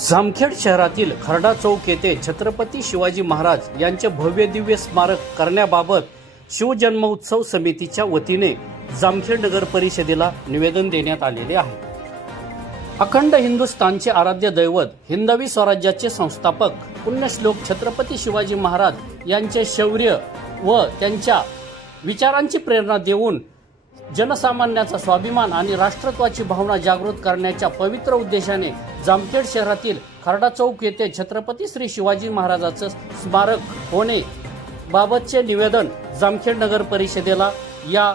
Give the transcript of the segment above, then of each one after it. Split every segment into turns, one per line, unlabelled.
जामखेड शहरातील खर्डा चौक येथे छत्रपती शिवाजी महाराज यांचे भव्य दिव्य स्मारक करण्याबाबत शिवजन्मोत्सव समितीच्या वतीने जामखेड नगर परिषदेला निवेदन देण्यात आलेले आहे. अखंड हिंदुस्थानचे आराध्य दैवत हिंदवी स्वराज्याचे संस्थापक पुण्यश्लोक छत्रपती शिवाजी महाराज यांचे शौर्य व त्यांच्या विचारांची प्रेरणा देऊन जनसामान्याचा स्वाभिमान आणि राष्ट्रत्वाची भावना जागृत करण्याच्या पवित्र उद्देशाने जामखेड शहरातील खरडा चौक येथे छत्रपती श्री शिवाजी महाराजाचं स्मारक होणे बाबतचे निवेदन जामखेड नगर परिषदेला या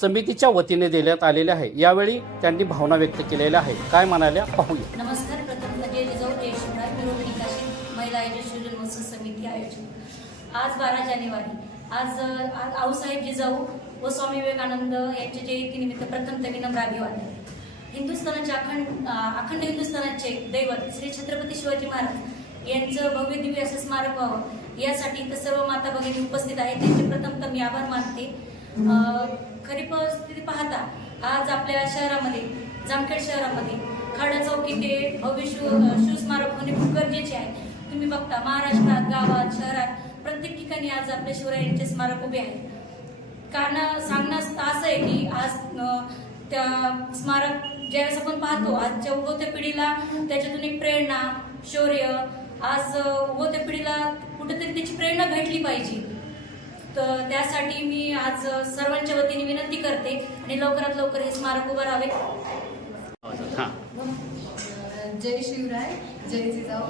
समितीच्या वतीने देण्यात आलेले आहे. यावेळी त्यांनी भावना व्यक्त केलेल्या आहे काय म्हणाल्या? पाहूया.
नमस्कार. प्रथम म्हणजे महिला आयोजन समिती आयोजित आज बारा जानेवारी. आज आज आऊसाहेब जिजाऊ व स्वामी विवेकानंद यांचे जयंतीनिमित्त प्रथम ते विनम्र अभिवादन हिंदुस्थानाचे अखंड अखंड हिंदुस्थानाचे दैवत श्री छत्रपती शिवाजी महाराज यांचं भव्य दिव्य असं स्मारक व्हावं यासाठी इथं सर्व माता भगिनी उपस्थित आहेत. त्यांचे प्रथमतः मी आभार मानते. खरी परिस्थिती पाहता आज आपल्या शहरामध्ये जामखेड शहरामध्ये खाडा चौकी ते भव्य शिव शिवस्मारक होणे खूप गरजेचे आहे. तुम्ही बघता महाराष्ट्रात गावात शहरात प्रत्येक ठिकाणी आज आपल्या शिवरायांचे स्मारक उभे आहे कारण सांगणं असं आहे की आज त्या स्मारक ज्यावेळेस आपण पाहतो आजच्या उगवत्या पिढीला त्याच्यातून एक प्रेरणा शौर्य आज अं, उगवत्या पिढीला कुठेतरी त्याची प्रेरणा भेटली पाहिजे. तर त्यासाठी मी आज सर्वांच्या वतीने विनंती करते आणि लवकरात लवकर हे स्मारक उभं राहावे.
जय शिवराय जय जिजाऊ.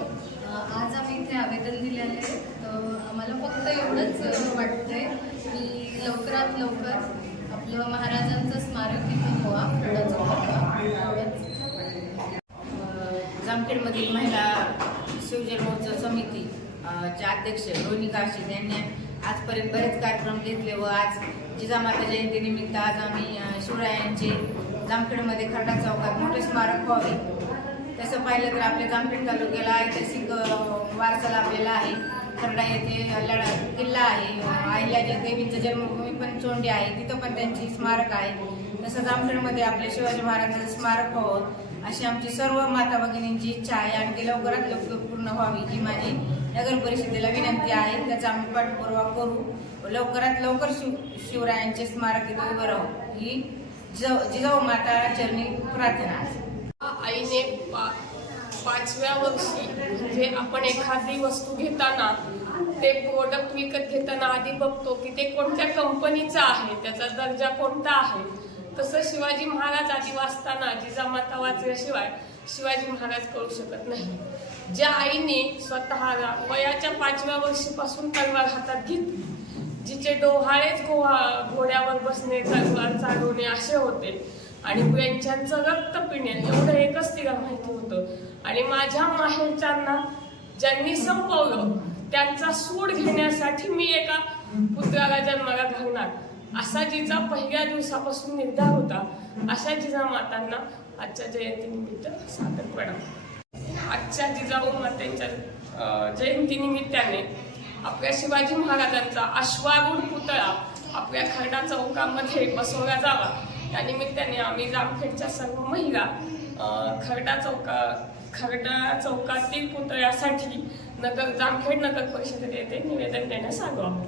आज आम्ही इथे आवेदन दिलेले आहे तर आम्हाला फक्त एवढंच वाटतंय की लवकरात लवकर आपलं महाराजांचं स्मारक इथे व्हा एवढंच
जामखेडमधील महिला शिवजन्मोत्सव समिती च्या अध्यक्ष रोहिणी काशीद यांनी आजपर्यंत बरेच कार्यक्रम घेतले व आज जिजामाता जयंतीनिमित्त आज आम्ही शिवरायांचे जामखेडमध्ये खरडा चौकात मोठे स्मारक व्हावे. तसं पाहिलं तर आपल्या जामखेड तालुक्याला ऐतिहासिक वारसा लाभलेला आहे. खरडा येथे लढा किल्ला आहे. अहिल्याच्या देवींचं जन्मभूमी पण चोंडी आहे तिथं पण त्यांची स्मारक आहे. तसंच आमखेडमध्ये आपले शिवाजी महाराजांचं स्मारक व्हावं अशी आमची सर्व माता भगिनींची इच्छा आहे आणि ती लवकरात लवकर पूर्ण व्हावी ही माझी नगर परिषदेला विनंती आहे. त्याचा आम्ही पाठपुरावा करू. लवकरात लवकर शिव शिवरायांचे स्मारक इथं उभं राहू. ही जिजाऊ माता चरणी प्रार्थना. आहे
आईने पाचव्या वर्षी म्हणजे आपण एखादी वस्तू घेताना ते प्रोडक्ट विकत घेताना आधी बघतो की ते कोणत्या कंपनीचं आहे त्याचा दर्जा कोणता आहे. तसं शिवाजी महाराज आधी वाचताना जिजामाता वाचल्याशिवाय शिवाजी महाराज करू शकत नाही. ज्या आईने स्वतःला वयाच्या पाचव्या वर्षीपासून तलवार हातात घेतली जिचे डोहाळेच गोवा घोड्यावर बसणे तलवार चालवणे असे होते. आणि यांच्यांचं रक्त पिणे एवढं एकच तिला माहिती होतं. आणि माझ्या माहेरच्यांना ज्यांनी संपवलं त्यांचा सूड घेण्यासाठी मी एका पुत्राला जन्माला घालणार. असा जिचा पहिल्या दिवसापासून निर्धार होता अशा जिजा मातांना आजच्या जयंतीनिमित्त सादर प्रणाम आजच्या जिजाऊ मातेच्या जयंतीनिमित्ताने आपल्या शिवाजी महाराजांचा अश्वारूढ पुतळा आपल्या खरडा चौकामध्ये बसवला जावा. त्यानिमित्ताने आम्ही जामखेडच्या सर्व महिला खरडा चौका खरडा चौकातील पुतळ्यासाठी नगर जामखेड नगर परिषदेत येथे निवेदन देण्यास आलो आहोत.